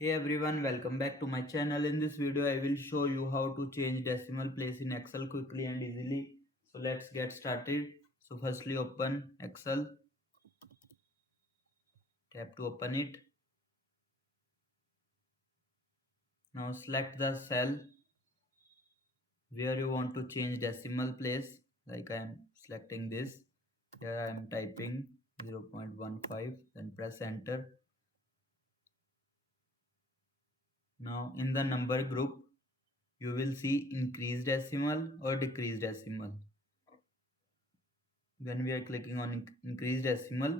Hey everyone, welcome back to my channel. In this video, I will show you how to change decimal place in Excel quickly and easily. So let's get started. So firstly, open Excel. Tap to open it. Now select the cell where you want to change decimal place. Like I am selecting this. Here I am typing 0.15. Then press enter. Now in the number group, you will see increased decimal or decreased decimal. When we are clicking on increased decimal,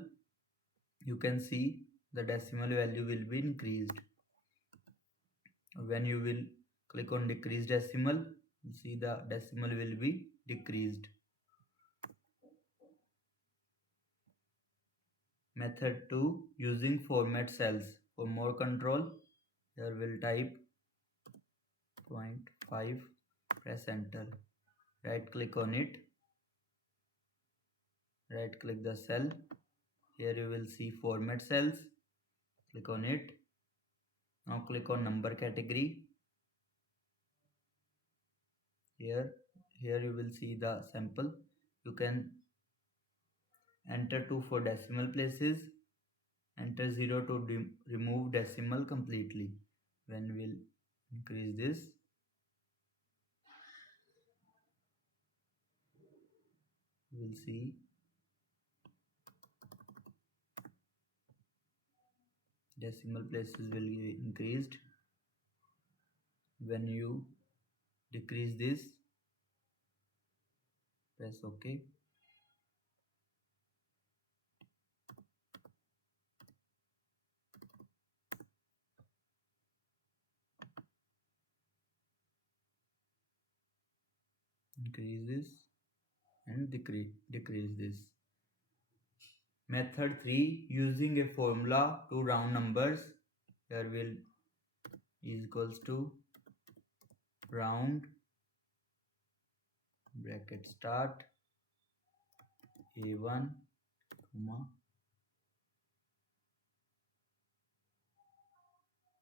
you can see the decimal value will be increased. When you will click on decreased decimal, you see the decimal will be decreased. Method 2, using format cells. For more control, here we'll type 0.5, press enter. Right click on it, right click the cell. Here you will see format cells, click on it. Now click on number category. Here you will see the sample. You can enter 2 for decimal places, enter 0 to remove decimal completely. When we'll increase this, we'll see decimal places will be increased. When you decrease this, press OK. Increase this and decrease this. Method 3, using a formula to round numbers. Here will is equals to round bracket start a1 comma.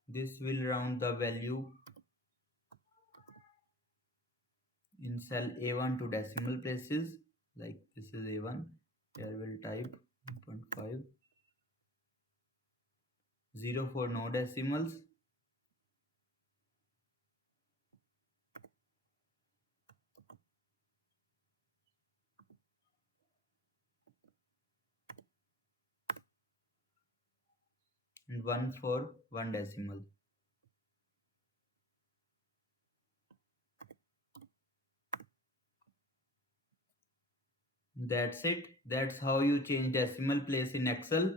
This will round the value in cell A1 to decimal places. Like this is A1. Here we'll type 1.5. 0 for no decimals. And 1 for 1 decimal. That's it. That's how you change decimal place in Excel.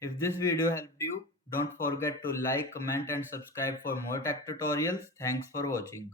If this video helped you, don't forget to like, comment and subscribe for more tech tutorials. Thanks for watching.